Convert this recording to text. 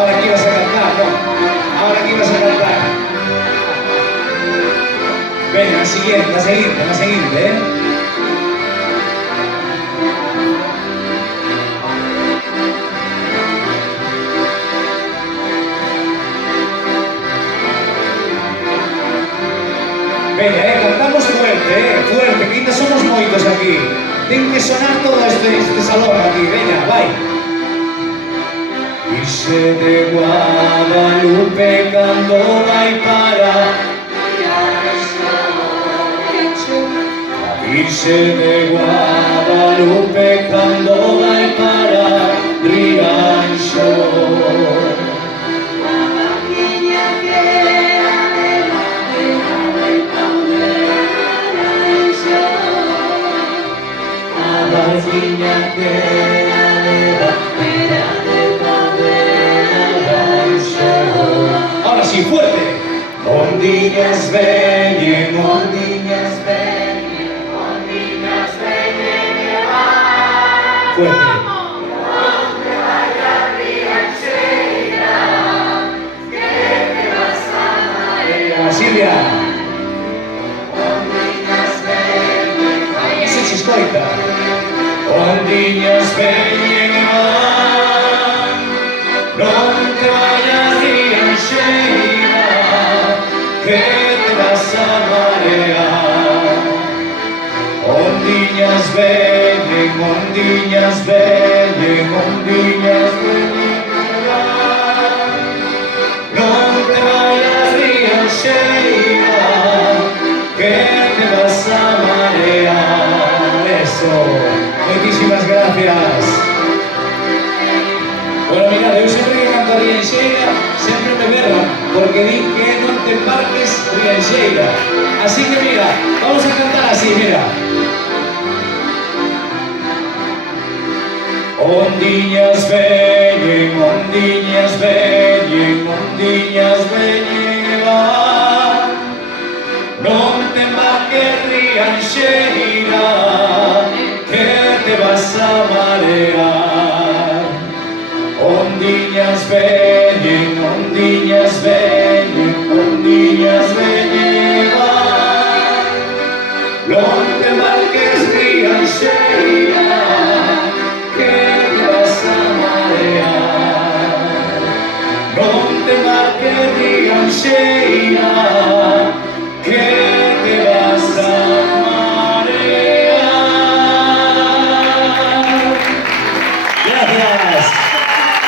Ahora aquí vas a cantar, ¿no? Ahora aquí vas a cantar. Venga, la siguiente, ¿eh? Venga, cantamos fuerte, fuerte, que ainda somos moitos aquí. Ten que sonar todo este salón aquí, venga, vai. Virxe de Guadalupe cando vai para Virxe de Guadalupe cando vai para Rianxo. Ahora sí, fuerte. Ondiñas veñen, ondiñas veñen, ondiñas veñen e van. Fuerte. Onde vaya Rianxeira, que te vas a marear. Silvia. Ondiñas veñen, ese chiscoita. Ondiñas veñen e van, non te vayas Rianxeira, que te vas a marear. Ondiñas veñen, ondiñas veñen, ondiñas veñen e van, non te vayas Rianxeira, que te vas a marear. Eso. Muchísimas gracias. Bueno, mirad, yo siempre que canto Rianxeira, siempre me berran, porque di que non te embarques Rianxeira. Así que mira, vamos a cantar así, mira. Ondiñas veñen, ondiñas veñen, ondiñas veñen e van, non te embarques Rianxeira, que te vas a marear. Ondiñas veñen, ondiñas veñen, ondiñas veñen e van, non te embarques Rianxeira, que te vas a marear. Non te embarques Rianxeira, que te vas a marear. Gracias.